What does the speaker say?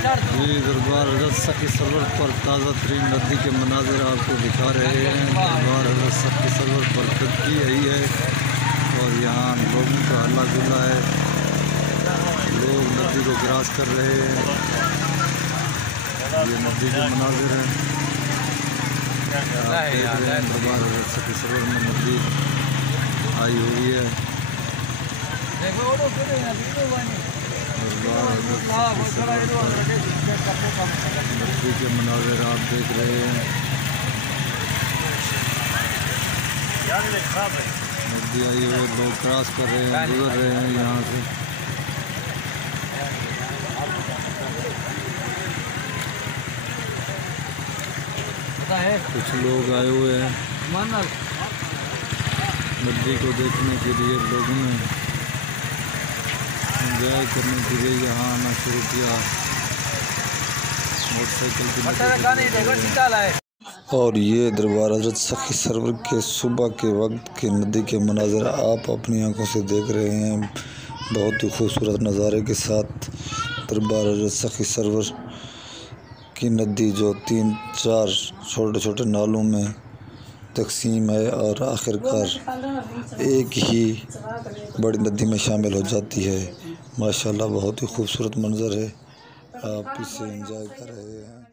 ये दरबार हज़रत सखी सरवर पर ताज़ा तरीन नदी के मनाज़िर आपको दिखा रहे हैं। दरबार हज़रत सखी सरवर बरकत की आई है और यहाँ लोगों का हल्ला गुल्ला है। लोग नदी को क्रॉस कर रहे हैं। ये नदी के मनाज़िर हैं। आप देख रहे हैं दरबार हज़रत सखी सरवर में नदी आई हुई है। नदी के मनाज़िर आप देख रहे हैं। नदी आई हुई, लोग क्रॉस कर रहे हैं, गुजर रहे हैं यहाँ से। कुछ लोग आए हुए हैं नदी को देखने के लिए। लोगों ने एंजॉय करने के लिए यहाँ आना शुरू किया। मोटरसाइकिल की और ये दरबार हज़रत सखी सरवर के सुबह के वक्त के नदी के मनाज़र आप अपनी आंखों से देख रहे हैं। बहुत ही खूबसूरत नज़ारे के साथ दरबार हज़रत सखी सरवर की नदी जो 3-4 छोटे छोटे नालों में तकसीम है और आखिरकार एक ही बड़ी नदी में शामिल हो जाती है। माशाल्लाह बहुत ही खूबसूरत मंज़र है। आप इसे एंजॉय कर रहे हैं।